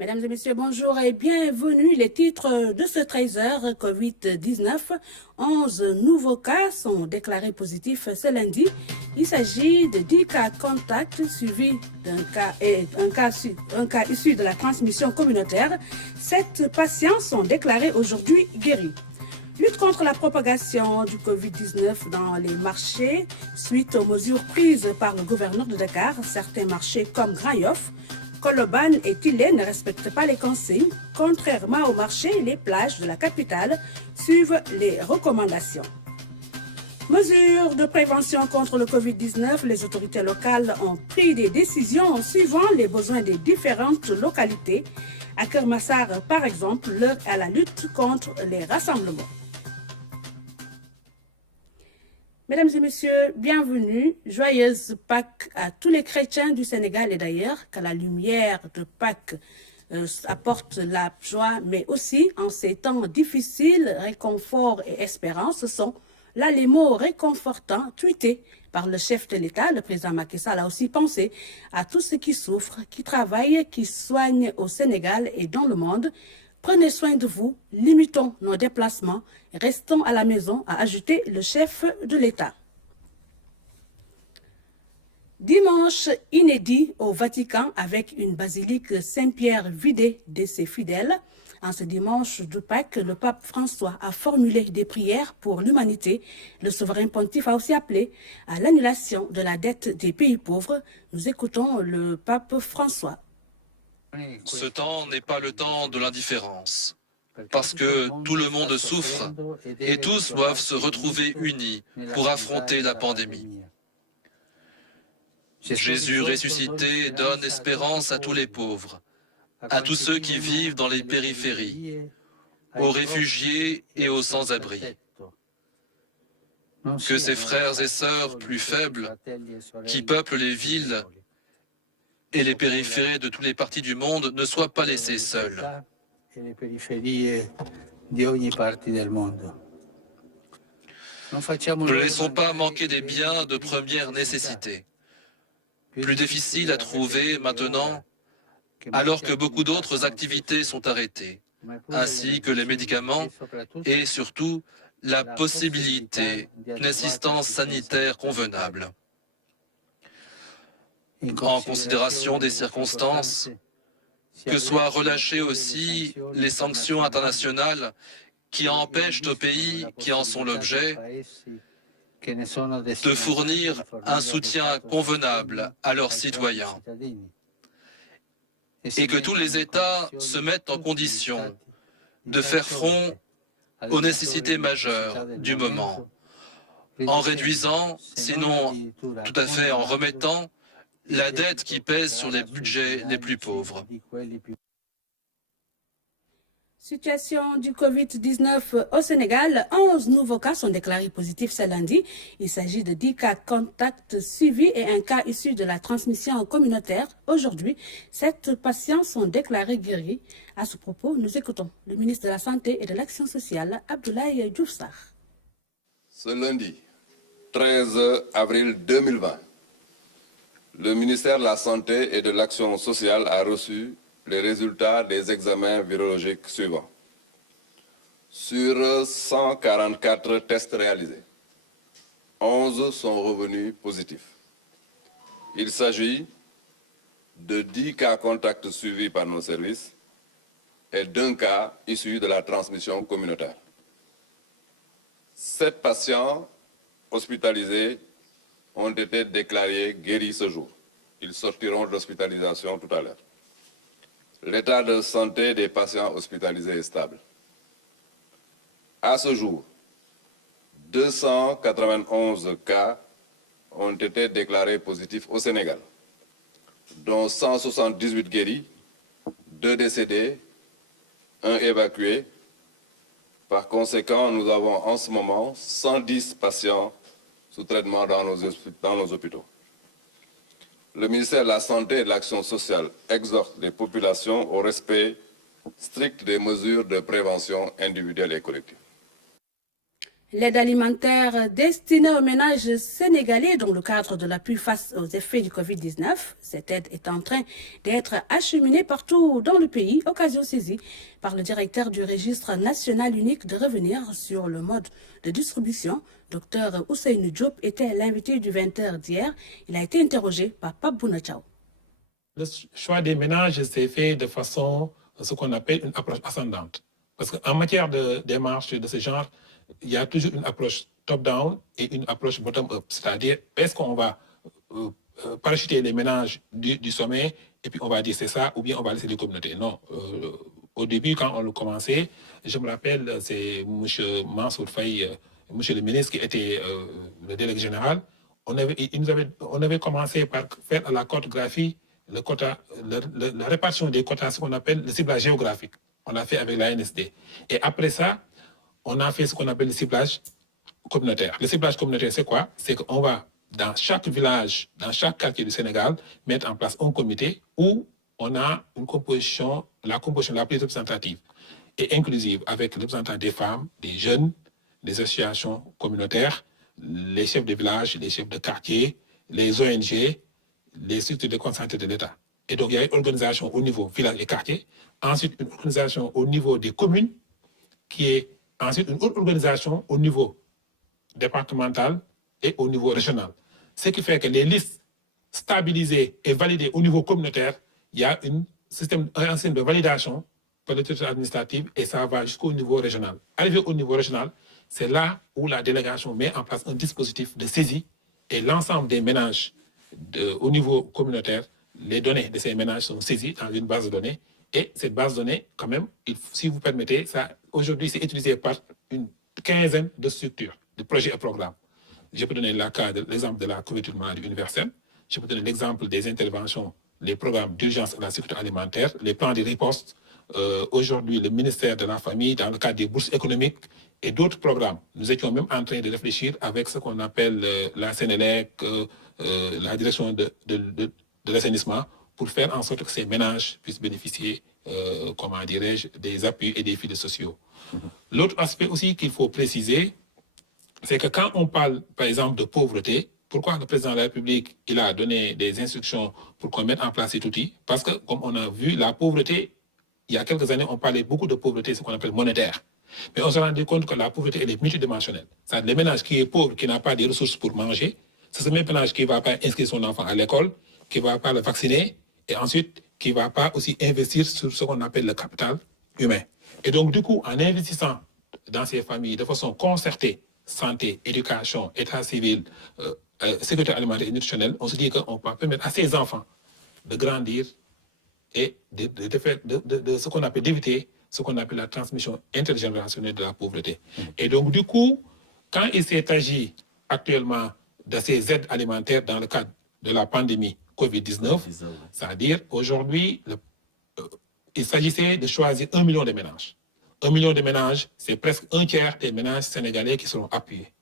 Mesdames et messieurs, bonjour et bienvenue. Les titres de ce 13h Covid-19. 11 nouveaux cas sont déclarés positifs ce lundi. Il s'agit de 10 cas contacts suivis un cas issu de la transmission communautaire. 7 patients sont déclarés aujourd'hui guéris. Lutte contre la propagation du Covid-19 dans les marchés. Suite aux mesures prises par le gouverneur de Dakar, certains marchés comme Grand Yoff, Koloban et Tilé ne respectent pas les consignes. Contrairement au marché, les plages de la capitale suivent les recommandations. Mesures de prévention contre le Covid-19, les autorités locales ont pris des décisions suivant les besoins des différentes localités. À Kermassar, par exemple, l'heure est à la lutte contre les rassemblements. Mesdames et messieurs, bienvenue. Joyeuse Pâques à tous les chrétiens du Sénégal et d'ailleurs, que la lumière de Pâques apporte la joie, mais aussi en ces temps difficiles, réconfort et espérance sont là les mots réconfortants tweetés par le chef de l'État. Le président Macky Sall a aussi pensé à tous ceux qui souffrent, qui travaillent, qui soignent au Sénégal et dans le monde. Prenez soin de vous, limitons nos déplacements, restons à la maison, a ajouté le chef de l'État. Dimanche inédit au Vatican avec une basilique Saint-Pierre vidée de ses fidèles. En ce dimanche de Pâques, le pape François a formulé des prières pour l'humanité. Le souverain pontife a aussi appelé à l'annulation de la dette des pays pauvres. Nous écoutons le pape François. Ce temps n'est pas le temps de l'indifférence, parce que tout le monde souffre et tous doivent se retrouver unis pour affronter la pandémie. Jésus ressuscité donne espérance à tous les pauvres, à tous ceux qui vivent dans les périphéries, aux réfugiés et aux sans-abri. Que ces frères et sœurs plus faibles, qui peuplent les villes et les périphéries de toutes les parties du monde, ne soient pas laissés seuls. Ne laissons pas manquer des biens de première nécessité, plus difficiles à trouver maintenant, alors que beaucoup d'autres activités sont arrêtées, ainsi que les médicaments et surtout la possibilité d'une assistance sanitaire convenable. En considération des circonstances, que soient relâchées aussi les sanctions internationales qui empêchent aux pays qui en sont l'objet de fournir un soutien convenable à leurs citoyens et que tous les États se mettent en condition de faire front aux nécessités majeures du moment, en réduisant, sinon tout à fait en remettant, la dette qui pèse sur les budgets les plus pauvres. Situation du Covid-19 au Sénégal. 11 nouveaux cas sont déclarés positifs ce lundi. Il s'agit de 10 cas contacts suivis et un cas issu de la transmission communautaire. Aujourd'hui, 7 patients sont déclarés guéris. À ce propos, nous écoutons le ministre de la Santé et de l'Action sociale, Abdoulaye Diouf Sarr. Ce lundi 13 avril 2020, le ministère de la Santé et de l'Action sociale a reçu les résultats des examens virologiques suivants. Sur 144 tests réalisés, 11 sont revenus positifs. Il s'agit de 10 cas contacts suivis par nos services et d'un cas issu de la transmission communautaire. 7 patients hospitalisés ont été déclarés guéris ce jour. Ils sortiront de l'hospitalisation tout à l'heure. L'état de santé des patients hospitalisés est stable. À ce jour, 291 cas ont été déclarés positifs au Sénégal, dont 178 guéris, 2 décédés, 1 évacué. Par conséquent, nous avons en ce moment 110 patients sous traitement dans nos hôpitaux. Le ministère de la Santé et de l'Action sociale exhorte les populations au respect strict des mesures de prévention individuelle et collective. L'aide alimentaire destinée aux ménages sénégalais dans le cadre de l'appui face aux effets du Covid-19. Cette aide est en train d'être acheminée partout dans le pays, occasion saisie par le directeur du registre national unique de revenir sur le mode de distribution. Dr Ousseynou Diop était l'invité du 20h d'hier. Il a été interrogé par Pape Bounachao. Le choix des ménages s'est fait de façon, ce qu'on appelle une approche ascendante. Parce qu'en matière de démarche de ce genre, il y a toujours une approche top-down et une approche bottom-up. C'est-à-dire, est-ce qu'on va parachuter les ménages du sommet et puis on va dire c'est ça, ou bien on va laisser les communautés. Non. Au début, quand on le commençait, je me rappelle, c'est M. Mansour Faye, M. le ministre qui était le délégué général. On avait commencé par faire à la cartographie le quota, la répartition des quotas, ce qu'on appelle le ciblage géographique. On l'a fait avec la NSD. Et après ça, on a fait ce qu'on appelle le ciblage communautaire. Le ciblage communautaire, c'est quoi? C'est qu'on va, dans chaque village, dans chaque quartier du Sénégal, mettre en place un comité où on a une composition, la composition la plus représentative et inclusive avec les représentants des femmes, des jeunes, des associations communautaires, les chefs de village, les chefs de quartier, les ONG, les structures de consanté de l'État. Et donc, il y a une organisation au niveau village et quartier, ensuite une organisation au niveau des communes, qui est ensuite une autre organisation au niveau départemental et au niveau régional. Ce qui fait que les listes stabilisées et validées au niveau communautaire, il y a un système de validation par l'autorité administrative et ça va jusqu'au niveau régional. Arrivé au niveau régional, c'est là où la délégation met en place un dispositif de saisie et l'ensemble des ménages au niveau communautaire, les données de ces ménages sont saisies dans une base de données. Et cette base de données, quand même, si vous permettez, aujourd'hui, c'est utilisé par une quinzaine de structures, de projets et programmes. Je peux donner l'exemple de la couverture maladie universelle. Je peux donner l'exemple des interventions, les programmes d'urgence à la sécurité alimentaire, les plans de riposte. Aujourd'hui, le ministère de la Famille, dans le cadre des bourses économiques et d'autres programmes. Nous étions même en train de réfléchir avec ce qu'on appelle la Sénélec, la direction de l'assainissement, pour faire en sorte que ces ménages puissent bénéficier, comment dirais-je, des appuis et des filets sociaux. L'autre aspect aussi qu'il faut préciser, c'est que quand on parle, par exemple, de pauvreté, pourquoi le président de la République il a donné des instructions pour qu'on mette en place cet outil? Parce que, comme on a vu, la pauvreté, il y a quelques années, on parlait beaucoup de pauvreté, ce qu'on appelle monétaire. Mais on se rendait compte que la pauvreté, elle est multidimensionnelle. C'est-à-dire les ménages qui est pauvre, qui n'a pas de ressources pour manger, c'est ce même ménage qui ne va pas inscrire son enfant à l'école, qui ne va pas le vacciner, et ensuite qui ne va pas aussi investir sur ce qu'on appelle le capital humain. Et donc, du coup, en investissant dans ces familles de façon concertée, santé, éducation, état civil, sécurité alimentaire et nutritionnelle, on se dit qu'on peut permettre à ces enfants de grandir et de ce qu'on appelle d'éviter ce qu'on appelle la transmission intergénérationnelle de la pauvreté. Et donc, du coup, quand il s'est agi actuellement de ces aides alimentaires dans le cadre de la pandémie Covid-19, c'est-à-dire aujourd'hui, il s'agissait de choisir 1 million de ménages. 1 million de ménages, c'est presque un tiers des ménages sénégalais qui seront appuyés.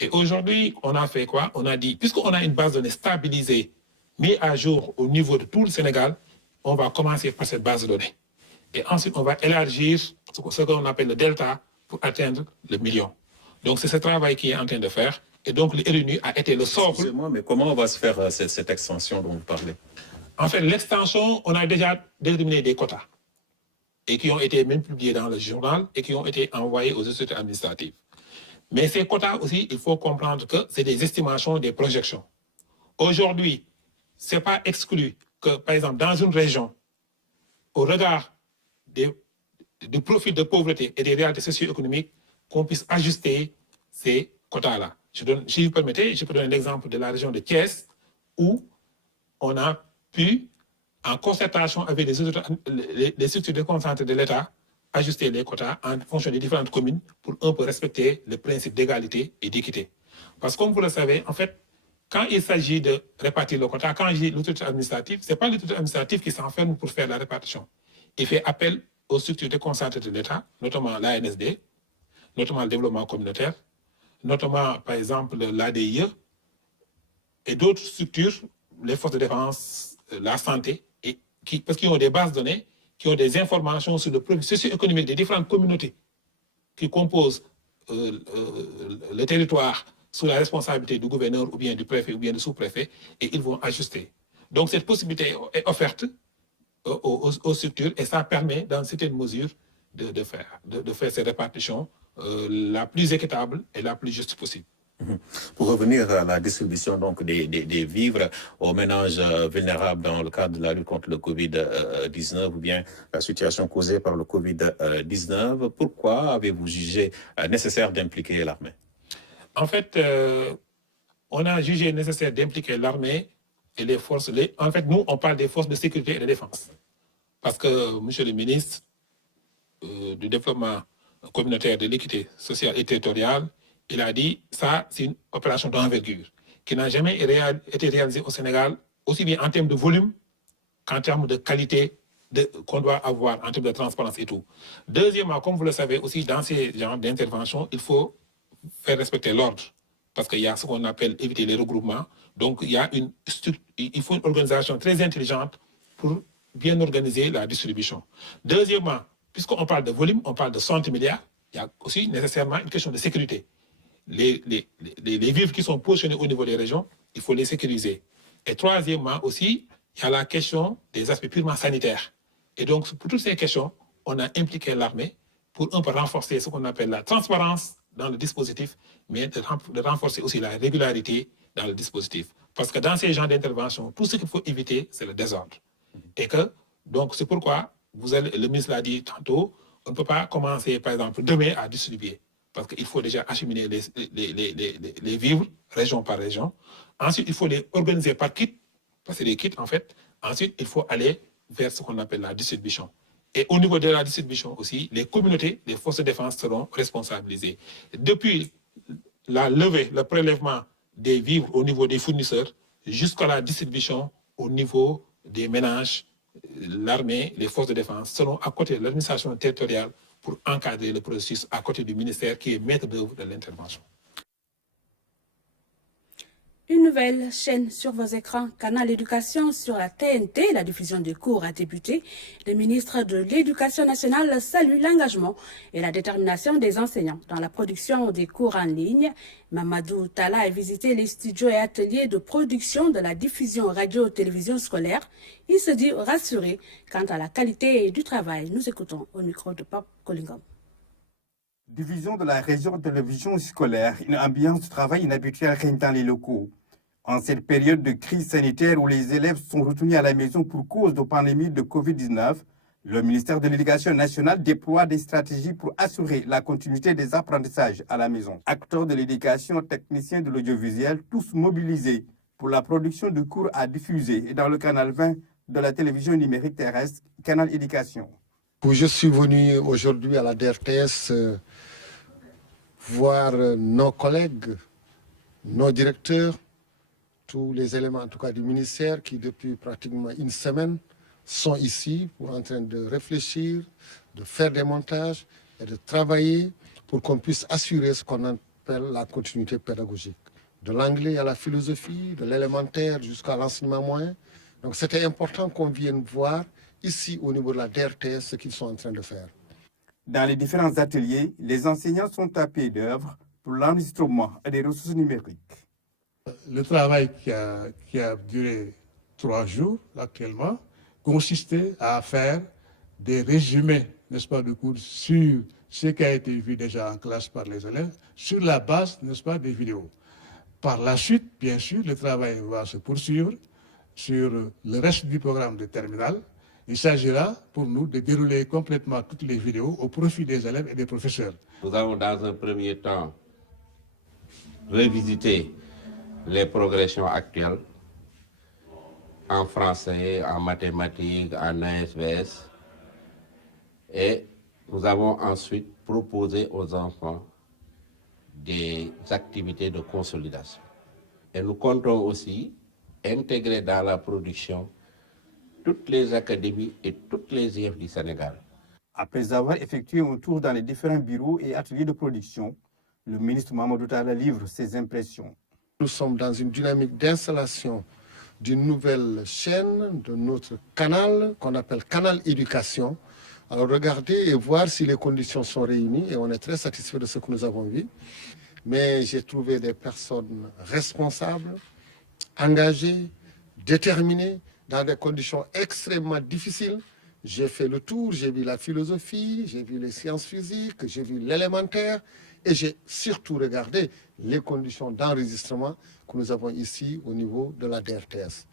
Et aujourd'hui, on a fait quoi? On a dit, puisqu'on a une base de données stabilisée, mise à jour au niveau de tout le Sénégal, on va commencer par cette base de données. Et ensuite, on va élargir ce qu'on appelle le delta pour atteindre le million. Donc, c'est ce travail qui est en train de faire. Et donc, le RNU a été le socle. Excusez-moi, mais comment on va se faire cette extension dont vous parlez? En fait, l'extension, on a déjà déterminé des quotas et qui ont été même publiés dans le journal et qui ont été envoyés aux autorités administratives. Mais ces quotas aussi, il faut comprendre que c'est des estimations, des projections. Aujourd'hui, ce n'est pas exclu que, par exemple, dans une région, au regard du profil de pauvreté et des réalités socio-économiques, qu'on puisse ajuster ces quotas-là. Si vous permettez, je peux donner l'exemple de la région de Thiès, où on a pu, en concertation avec les structures de concentré de l'État, ajuster les quotas en fonction des différentes communes pour un peu respecter le principe d'égalité et d'équité. Parce que comme vous le savez, en fait, quand il s'agit de répartir le quota, quand je dis l'autorité administrative, ce n'est pas l'autorité administrative qui s'enferme pour faire la répartition. Il fait appel aux structures de concentré de l'État, notamment l'ANSD, notamment le développement communautaire, notamment, par exemple, l'ADIE, et d'autres structures, les forces de défense, la santé, parce qu'ils ont des bases de données, qui ont des informations sur le profil socio-économique des différentes communautés qui composent le territoire sous la responsabilité du gouverneur ou bien du préfet ou bien du sous-préfet et ils vont ajuster. Donc cette possibilité est offerte aux structures et ça permet dans certaines mesures de faire ces répartitions la plus équitable et la plus juste possible. Pour revenir à la distribution donc, des vivres aux ménages vulnérables dans le cadre de la lutte contre le Covid-19 ou bien la situation causée par le Covid-19, pourquoi avez-vous jugé nécessaire d'impliquer l'armée? En fait, on a jugé nécessaire d'impliquer l'armée et les forces. En fait, nous, on parle des forces de sécurité et de défense. Parce que, monsieur le ministre du Développement communautaire, de l'équité sociale et territoriale, il a dit ça, c'est une opération d'envergure qui n'a jamais été réalisée au Sénégal, aussi bien en termes de volume qu'en termes de qualité qu'on doit avoir, en termes de transparence et tout. Deuxièmement, comme vous le savez aussi, dans ces genres d'intervention, il faut faire respecter l'ordre. Parce qu'il y a ce qu'on appelle éviter les regroupements. Donc, il faut une organisation très intelligente pour bien organiser la distribution. Deuxièmement, puisqu'on parle de volume, on parle de 60 milliards, il y a aussi nécessairement une question de sécurité. Les vivres qui sont positionnés au niveau des régions, il faut les sécuriser. Et troisièmement aussi, il y a la question des aspects purement sanitaires. Et donc, pour toutes ces questions, on a impliqué l'armée pour un peu renforcer ce qu'on appelle la transparence dans le dispositif, mais de renforcer aussi la régularité dans le dispositif. Parce que dans ces genres d'intervention, tout ce qu'il faut éviter, c'est le désordre. Et que, donc, c'est pourquoi, le ministre l'a dit tantôt, on ne peut pas commencer, par exemple, demain à distribuer. Parce qu'il faut déjà acheminer les vivres, région par région. Ensuite, il faut les organiser par kit, parce que les kits, en fait. Ensuite, il faut aller vers ce qu'on appelle la distribution. Et au niveau de la distribution aussi, les communautés, les forces de défense seront responsabilisées. Depuis la levée, le prélèvement des vivres au niveau des fournisseurs, jusqu'à la distribution au niveau des ménages, l'armée, les forces de défense seront à côté de l'administration territoriale pour encadrer le processus à côté du ministère qui est maître d'œuvre de l'intervention. Une nouvelle chaîne sur vos écrans, Canal Éducation sur la TNT. La diffusion des cours a débuté. Le ministre de l'Éducation nationale salue l'engagement et la détermination des enseignants dans la production des cours en ligne. Mamadou Talla a visité les studios et ateliers de production de la diffusion radio-télévision scolaire. Il se dit rassuré quant à la qualité du travail. Nous écoutons au micro de Pape Kolingom. Division de la région télévision scolaire, une ambiance de travail inhabituelle règne dans les locaux. En cette période de crise sanitaire où les élèves sont retenus à la maison pour cause de pandémie de Covid-19, le ministère de l'Éducation nationale déploie des stratégies pour assurer la continuité des apprentissages à la maison. Acteurs de l'éducation, techniciens de l'audiovisuel, tous mobilisés pour la production de cours à diffuser dans le canal 20 de la télévision numérique terrestre, Canal Éducation. Je suis venu aujourd'hui à la DRTS voir nos collègues, nos directeurs, tous les éléments en tout cas du ministère qui depuis pratiquement une semaine sont ici pour en train de réfléchir, de faire des montages et de travailler pour qu'on puisse assurer ce qu'on appelle la continuité pédagogique. De l'anglais à la philosophie, de l'élémentaire jusqu'à l'enseignement moyen. Donc c'était important qu'on vienne voir ici au niveau de la DRTS ce qu'ils sont en train de faire. Dans les différents ateliers, les enseignants sont à pied d'œuvre pour l'enregistrement des ressources numériques. Le travail qui a duré 3 jours actuellement consistait à faire des résumés, n'est-ce pas, de cours sur ce qui a été vu déjà en classe par les élèves, sur la base, n'est-ce pas, des vidéos. Par la suite, bien sûr, le travail va se poursuivre sur le reste du programme de terminale. Il s'agira pour nous de dérouler complètement toutes les vidéos au profit des élèves et des professeurs. Nous avons dans un premier temps revisité les progressions actuelles en français, en mathématiques, en ASVS. Et nous avons ensuite proposé aux enfants des activités de consolidation. Et nous comptons aussi intégrer dans la production toutes les académies et toutes les IEF du Sénégal. Après avoir effectué un tour dans les différents bureaux et ateliers de production, le ministre Mamadou Talla livre ses impressions. Nous sommes dans une dynamique d'installation d'une nouvelle chaîne de notre canal qu'on appelle Canal Éducation, Alors regarder et voir si les conditions sont réunies et on est très satisfait de ce que nous avons vu. Mais j'ai trouvé des personnes responsables, engagées, déterminées, dans des conditions extrêmement difficiles. J'ai fait le tour, j'ai vu la philosophie, j'ai vu les sciences physiques, j'ai vu l'élémentaire et j'ai surtout regardé les conditions d'enregistrement que nous avons ici au niveau de la DRTS.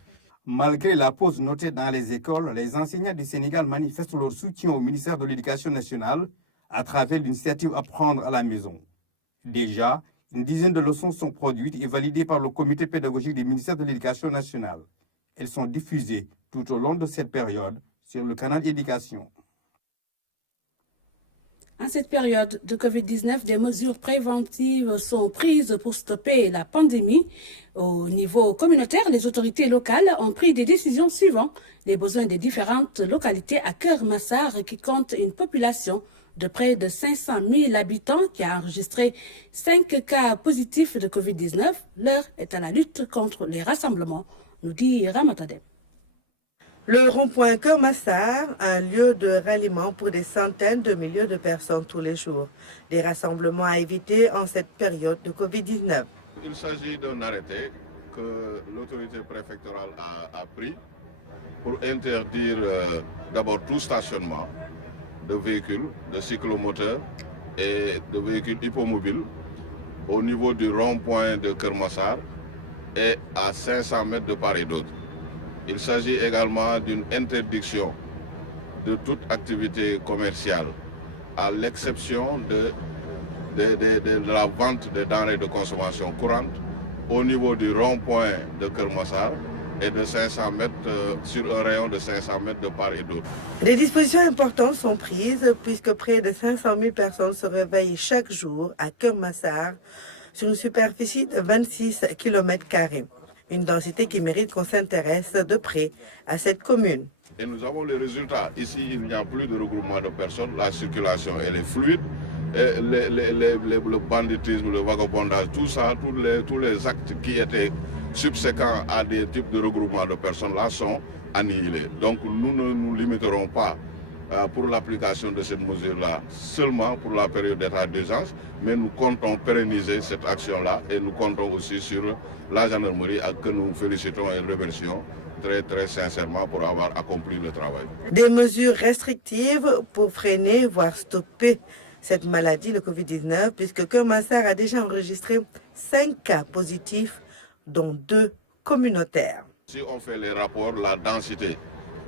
Malgré la pause notée dans les écoles, les enseignants du Sénégal manifestent leur soutien au ministère de l'Éducation nationale à travers l'initiative Apprendre à la maison. Déjà, une dizaine de leçons sont produites et validées par le comité pédagogique du ministère de l'Éducation nationale. Elles sont diffusées tout au long de cette période sur le canal Éducation. En cette période de Covid-19, des mesures préventives sont prises pour stopper la pandémie. Au niveau communautaire, les autorités locales ont pris des décisions suivant les besoins des différentes localités à Keur-Massar qui compte une population de près de 500 000 habitants qui a enregistré 5 cas positifs de Covid-19. L'heure est à la lutte contre les rassemblements, nous dit Ramatadem. Le rond-point Keur-Massar, un lieu de ralliement pour des centaines de milliers de personnes tous les jours. Des rassemblements à éviter en cette période de Covid-19. Il s'agit d'un arrêté que l'autorité préfectorale a pris pour interdire d'abord tout stationnement de véhicules, de cyclomoteurs et de véhicules hippomobiles au niveau du rond-point de Keur-Massar et à 500 mètres de part et d'autre. Il s'agit également d'une interdiction de toute activité commerciale, à l'exception de la vente des denrées de consommation courante au niveau du rond-point de Keur-Massar et de 500 mètres sur un rayon de 500 mètres de part et d'autre. Des dispositions importantes sont prises puisque près de 500 000 personnes se réveillent chaque jour à Keur-Massar sur une superficie de 26 km². Une densité qui mérite qu'on s'intéresse de près à cette commune. Et nous avons les résultats. Ici, il n'y a plus de regroupement de personnes. La circulation, elle est fluide. Et le banditisme, le vagabondage, tout ça, tous les actes qui étaient subséquents à des types de regroupement de personnes là sont annihilés. Donc nous ne nous limiterons pas pour l'application de cette mesure-là seulement pour la période d'état d'urgence, mais nous comptons pérenniser cette action-là et nous comptons aussi sur la gendarmerie à que nous félicitons et remercions très sincèrement pour avoir accompli le travail. Des mesures restrictives pour freiner, voire stopper cette maladie, le Covid-19, puisque Keur-Massar a déjà enregistré 5 cas positifs, dont 2 communautaires. Si on fait les rapports, la densité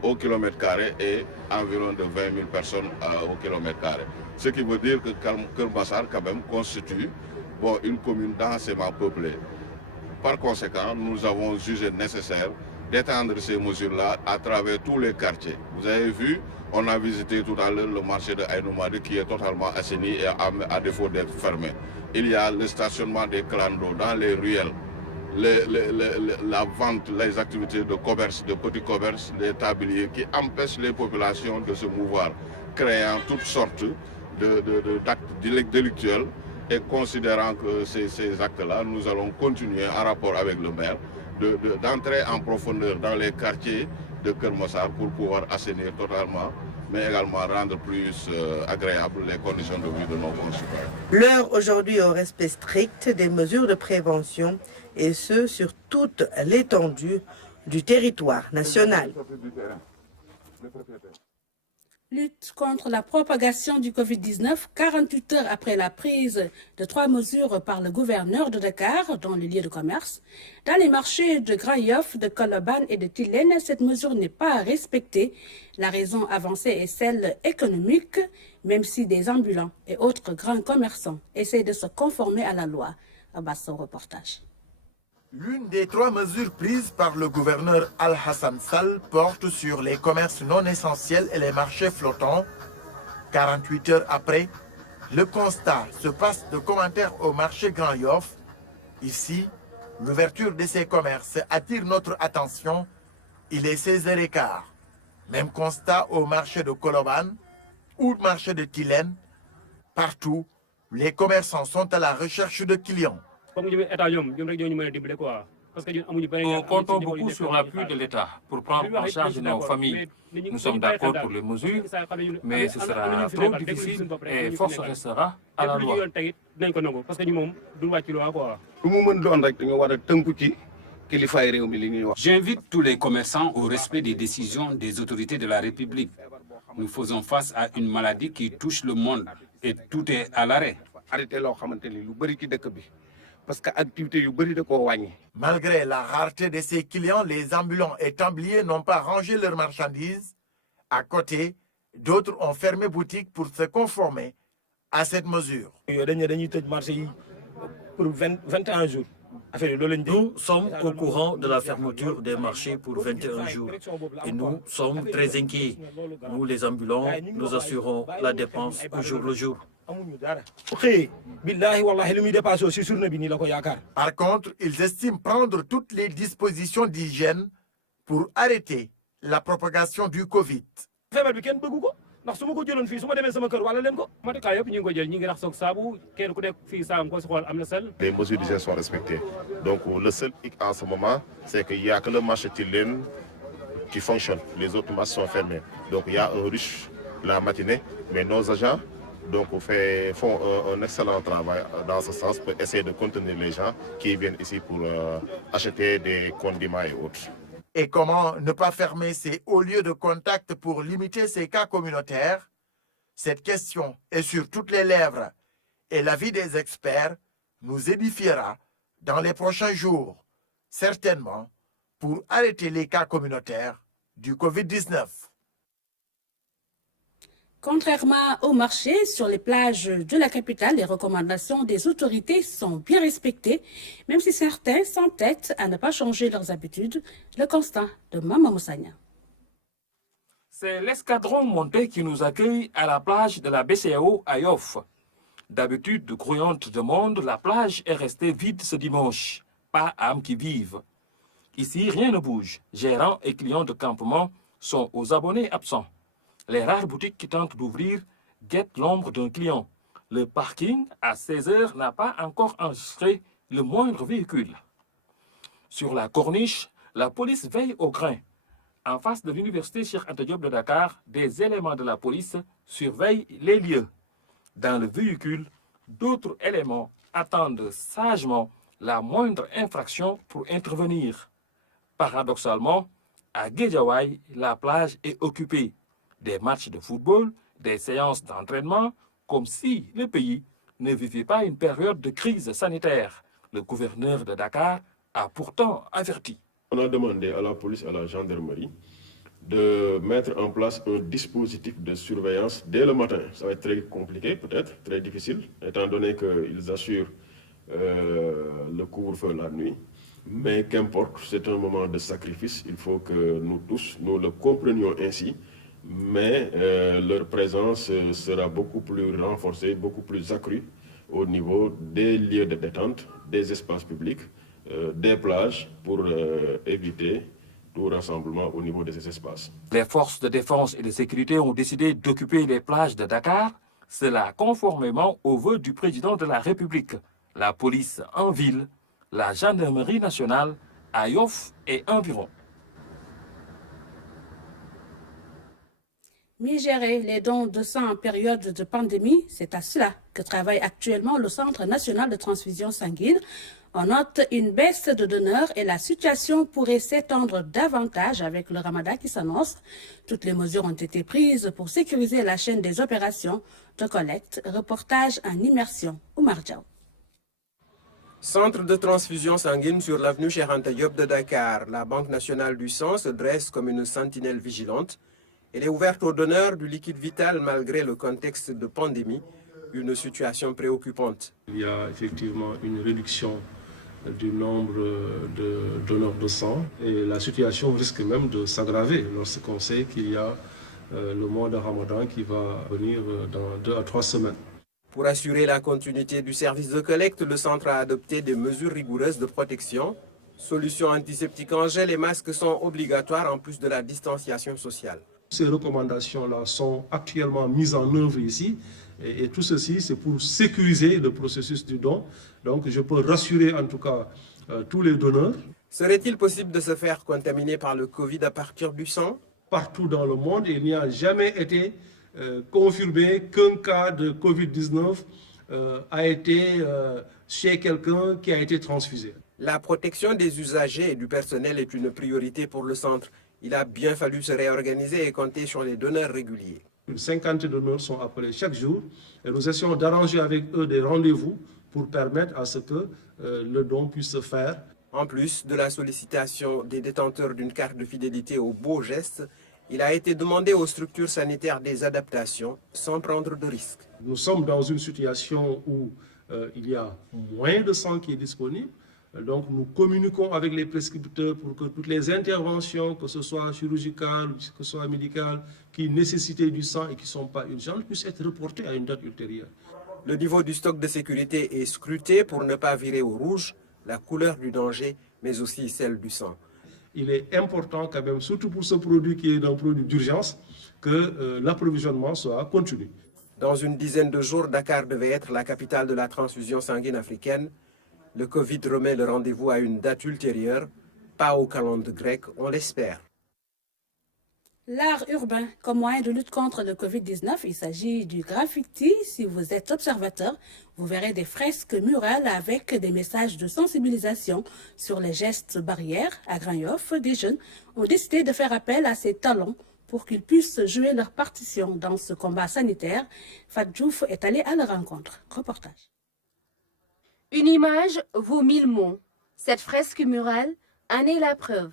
au kilomètre carré est environ de 20 000 personnes au kilomètre carré. Ce qui veut dire que Keur-Massar quand même constitue une commune densément peuplée. Par conséquent, nous avons jugé nécessaire d'étendre ces mesures-là à travers tous les quartiers. Vous avez vu, on a visité tout à l'heure le marché de Aïnoumadi qui est totalement assaini et à défaut d'être fermé. Il y a le stationnement des clandos dans les ruelles, la vente, les activités de commerce, de petits commerces, des tabliers qui empêchent les populations de se mouvoir, créant toutes sortes d'actes délictuels. Et considérant que ces actes-là, nous allons continuer en rapport avec le maire d'entrer en profondeur dans les quartiers de Keur-Massar pour pouvoir assainir totalement, mais également rendre plus agréables les conditions de vie de nos concitoyens. L'heure aujourd'hui au respect strict des mesures de prévention, et ce sur toute l'étendue du territoire national. Lutte contre la propagation du Covid-19, 48 heures après la prise de 3 mesures par le gouverneur de Dakar dans les lieux de commerce. Dans les marchés de Grand Yoff, de Colobane et de Tilène, cette mesure n'est pas respectée. La raison avancée est celle économique, même si des ambulants et autres grands commerçants essaient de se conformer à la loi. Abbas, son reportage. L'une des 3 mesures prises par le gouverneur Al-Hassan Sall porte sur les commerces non essentiels et les marchés flottants. 48 heures après, le constat se passe de commentaires au marché Grand Yoff. Ici, l'ouverture de ces commerces attire notre attention. Il est 16h15. Même constat au marché de Colobane ou au marché de Tilène. Partout, les commerçants sont à la recherche de clients. Comme ñu état ñoom rek ñoo ñu mën a dimbale quoi Nous comptons beaucoup sur l'appui de l'État pour prendre en charge nos familles. Nous sommes d'accord pour les mesures, mais ce sera trop difficile et force restera à la loi. J'invite tous les commerçants au respect des décisions des autorités de la République. Nous faisons face à une maladie qui touche le monde et tout est à l'arrêt. Malgré la rareté de ses clients, les ambulants et tabliers n'ont pas rangé leurs marchandises. À côté, d'autres ont fermé boutique pour se conformer à cette mesure. Nous sommes au courant de la fermeture des marchés pour 21 jours et nous sommes très inquiets. Nous, les ambulants, nous assurons la dépense au jour le jour. Par contre, ils estiment prendre toutes les dispositions d'hygiène pour arrêter la propagation du Covid. Les mesures d'hygiène sont respectées. Donc le seul hic en ce moment, c'est qu'il n'y a que le marché Tilène qui fonctionne. Les autres marchés sont fermés. Donc il y a un rush la matinée, mais nos agents font un excellent travail dans ce sens pour essayer de contenir les gens qui viennent ici pour acheter des condiments et autres. Et comment ne pas fermer ces hauts lieux de contact pour limiter ces cas communautaires? Cette question est sur toutes les lèvres et l'avis des experts nous édifiera dans les prochains jours, certainement pour arrêter les cas communautaires du Covid-19. Contrairement au marché, sur les plages de la capitale, les recommandations des autorités sont bien respectées, même si certains s'entêtent à ne pas changer leurs habitudes. Le constat de Mama Moussagna. C'est l'escadron monté qui nous accueille à la plage de la BCAO à Yoff. D'habitude grouillante de monde, la plage est restée vide ce dimanche. Pas âme qui vive. Ici, rien ne bouge. Gérants et clients de campement sont aux abonnés absents. Les rares boutiques qui tentent d'ouvrir guettent l'ombre d'un client. Le parking, à 16 h, n'a pas encore enregistré le moindre véhicule. Sur la corniche, la police veille au grain. En face de l'université Cheikh Anta Diop de Dakar, des éléments de la police surveillent les lieux. Dans le véhicule, d'autres éléments attendent sagement la moindre infraction pour intervenir. Paradoxalement, à Guédiawaye, la plage est occupée. Des matchs de football, des séances d'entraînement, comme si le pays ne vivait pas une période de crise sanitaire. Le gouverneur de Dakar a pourtant averti. On a demandé à la police et à la gendarmerie de mettre en place un dispositif de surveillance dès le matin. Ça va être très compliqué, peut-être, très difficile, étant donné qu'ils assurent le couvre-feu la nuit. Mais qu'importe, c'est un moment de sacrifice. Il faut que nous tous, nous le comprenions ainsi. Mais leur présence sera beaucoup plus renforcée, beaucoup plus accrue au niveau des lieux de détente, des espaces publics, des plages, pour éviter tout rassemblement au niveau de ces espaces. Les forces de défense et de sécurité ont décidé d'occuper les plages de Dakar, cela conformément aux vœux du président de la République. La police en ville, la gendarmerie nationale à Yoff et environ. Mieux gérer les dons de sang en période de pandémie, c'est à cela que travaille actuellement le Centre national de transfusion sanguine. On note une baisse de donneurs et la situation pourrait s'étendre davantage avec le ramadan qui s'annonce. Toutes les mesures ont été prises pour sécuriser la chaîne des opérations de collecte. Reportage en immersion. Oumar Diaw. Centre de transfusion sanguine sur l'avenue Cheikh Anta Diop de Dakar. La Banque nationale du sang se dresse comme une sentinelle vigilante. Elle est ouverte aux donneurs du liquide vital malgré le contexte de pandémie, une situation préoccupante. Il y a effectivement une réduction du nombre de donneurs de sang et la situation risque même de s'aggraver lorsqu'on sait qu'il y a le mois de Ramadan qui va venir dans 2 à 3 semaines. Pour assurer la continuité du service de collecte, le centre a adopté des mesures rigoureuses de protection. Solutions antiseptiques en gel et masques sont obligatoires en plus de la distanciation sociale. Ces recommandations-là sont actuellement mises en œuvre ici et tout ceci, c'est pour sécuriser le processus du don. Donc je peux rassurer en tout cas tous les donneurs. Serait-il possible de se faire contaminer par le Covid à partir du sang? Partout dans le monde, il n'y a jamais été confirmé qu'un cas de Covid-19 a été chez quelqu'un qui a été transfusé. La protection des usagers et du personnel est une priorité pour le centre. Il a bien fallu se réorganiser et compter sur les donneurs réguliers. Une cinquantaine de donneurs sont appelés chaque jour et nous essayons d'arranger avec eux des rendez-vous pour permettre à ce que le don puisse se faire. En plus de la sollicitation des détenteurs d'une carte de fidélité au beau geste, il a été demandé aux structures sanitaires des adaptations sans prendre de risques. Nous sommes dans une situation où il y a moins de sang qui est disponible. Donc nous communiquons avec les prescripteurs pour que toutes les interventions, que ce soit chirurgicales, que ce soit médicales, qui nécessitaient du sang et qui ne sont pas urgentes, puissent être reportées à une date ultérieure. Le niveau du stock de sécurité est scruté pour ne pas virer au rouge la couleur du danger, mais aussi celle du sang. Il est important quand même, surtout pour ce produit qui est un produit d'urgence, que l'approvisionnement soit continu. Dans une dizaine de jours, Dakar devait être la capitale de la transfusion sanguine africaine. Le Covid remet le rendez-vous à une date ultérieure, pas au calendrier grec, on l'espère. L'art urbain comme moyen de lutte contre le Covid-19, il s'agit du graffiti. Si vous êtes observateur, vous verrez des fresques murales avec des messages de sensibilisation sur les gestes barrières. À Grand Yoff, des jeunes ont décidé de faire appel à ces talents pour qu'ils puissent jouer leur partition dans ce combat sanitaire. Fat Diouf est allé à leur rencontre. Reportage. Une image vaut 1000 mots. Cette fresque murale en est la preuve.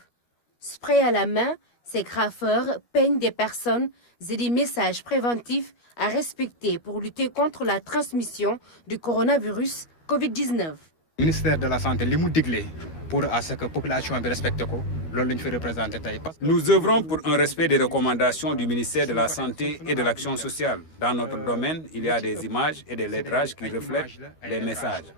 Spray à la main, ces graffeurs peignent des personnes et des messages préventifs à respecter pour lutter contre la transmission du coronavirus Covid-19. Le ministère de la Santé, li mu digle pour à ce que la population respecte ko, loolu lañ fi représenté tey. Nous œuvrons pour un respect des recommandations du ministère de la Santé et de l'Action sociale. Dans notre domaine, il y a des images et des lettrages qui reflètent les messages.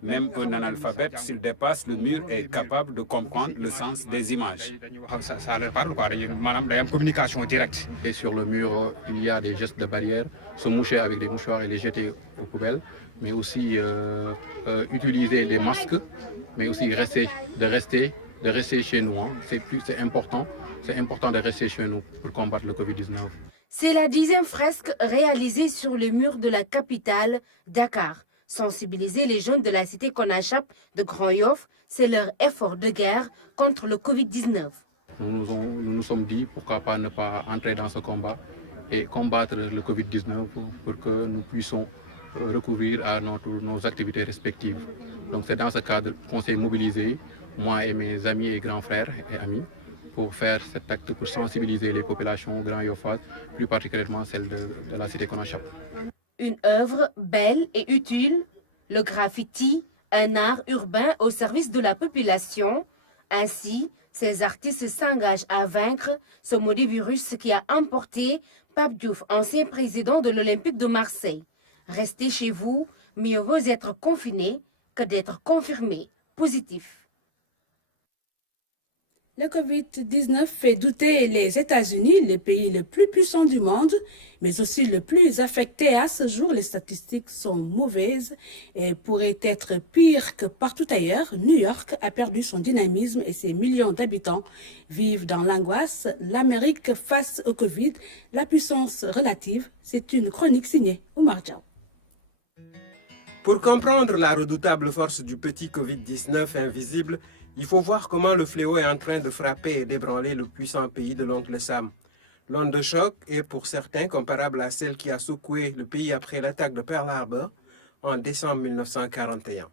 Même un analphabète, s'il dépasse le mur, est capable de comprendre le sens des images. Ça leur parle, quoi. Madame, il y a une communication directe. Et sur le mur, il y a des gestes de barrière, se moucher avec des mouchoirs et les jeter aux poubelles, mais aussi utiliser les masques, mais aussi de rester chez nous. Hein. C'est important de rester chez nous pour combattre le Covid-19. C'est la 10e fresque réalisée sur le mur de la capitale, Dakar. Sensibiliser les jeunes de la cité Konachap de Grand Yoff, c'est leur effort de guerre contre le Covid-19. Nous nous sommes dit pourquoi pas ne pas entrer dans ce combat et combattre le Covid-19 pour que nous puissions recourir à nos activités respectives. Donc c'est dans ce cadre qu'on s'est mobilisé, moi et mes amis et grands frères et amis, pour faire cet acte pour sensibiliser les populations Grand Yoffoises, plus particulièrement celles de la cité Konachap. Une œuvre belle et utile, le graffiti, un art urbain au service de la population. Ainsi, ces artistes s'engagent à vaincre ce maudit virus qui a emporté Pape Diouf, ancien président de l'Olympique de Marseille. Restez chez vous, mieux vaut être confiné que d'être confirmé positif. Le Covid-19 fait douter les États-Unis, le pays le plus puissant du monde, mais aussi le plus affecté à ce jour. Les statistiques sont mauvaises et pourraient être pires que partout ailleurs. New York a perdu son dynamisme et ses millions d'habitants vivent dans l'angoisse. L'Amérique face au Covid, la puissance relative, c'est une chronique signée Oumar Diaw. Pour comprendre la redoutable force du petit Covid-19 invisible, il faut voir comment le fléau est en train de frapper et d'ébranler le puissant pays de l'oncle Sam. L'onde de choc est pour certains comparable à celle qui a secoué le pays après l'attaque de Pearl Harbor en décembre 1941.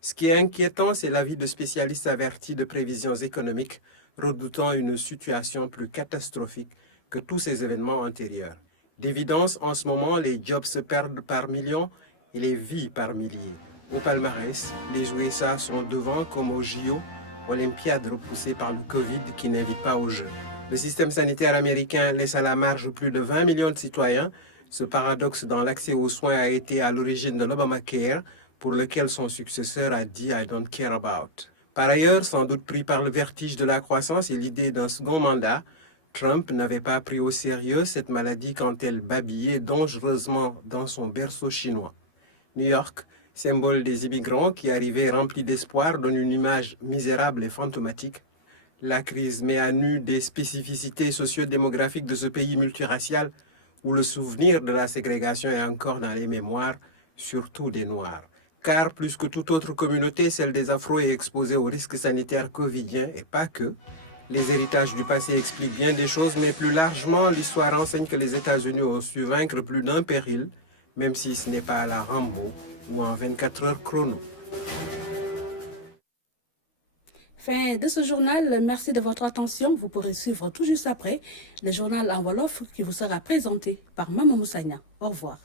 Ce qui est inquiétant, c'est l'avis de spécialistes avertis de prévisions économiques, redoutant une situation plus catastrophique que tous ces événements antérieurs. D'évidence, en ce moment, les jobs se perdent par millions et les vies par milliers. Au palmarès, les USA sont devant comme au JO, Olympiade repoussée par le Covid qui n'invite pas aux Jeux. Le système sanitaire américain laisse à la marge plus de 20 millions de citoyens. Ce paradoxe dans l'accès aux soins a été à l'origine de l'Obamacare, pour lequel son successeur a dit « I don't care about ». Par ailleurs, sans doute pris par le vertige de la croissance et l'idée d'un second mandat, Trump n'avait pas pris au sérieux cette maladie quand elle babillait dangereusement dans son berceau chinois. New York, Symbole des immigrants qui arrivaient remplis d'espoir, donne une image misérable et fantomatique. La crise met à nu des spécificités socio-démographiques de ce pays multiracial où le souvenir de la ségrégation est encore dans les mémoires, surtout des Noirs. Car plus que toute autre communauté, celle des Afro est exposée aux risques sanitaires covidiens et pas que. Les héritages du passé expliquent bien des choses, mais plus largement, l'histoire enseigne que les États-Unis ont su vaincre plus d'un péril, même si ce n'est pas à la Rambo ou en 24 heures chrono. Fin de ce journal, merci de votre attention. Vous pourrez suivre tout juste après le journal en Wolof qui vous sera présenté par Maman Moussagna. Au revoir.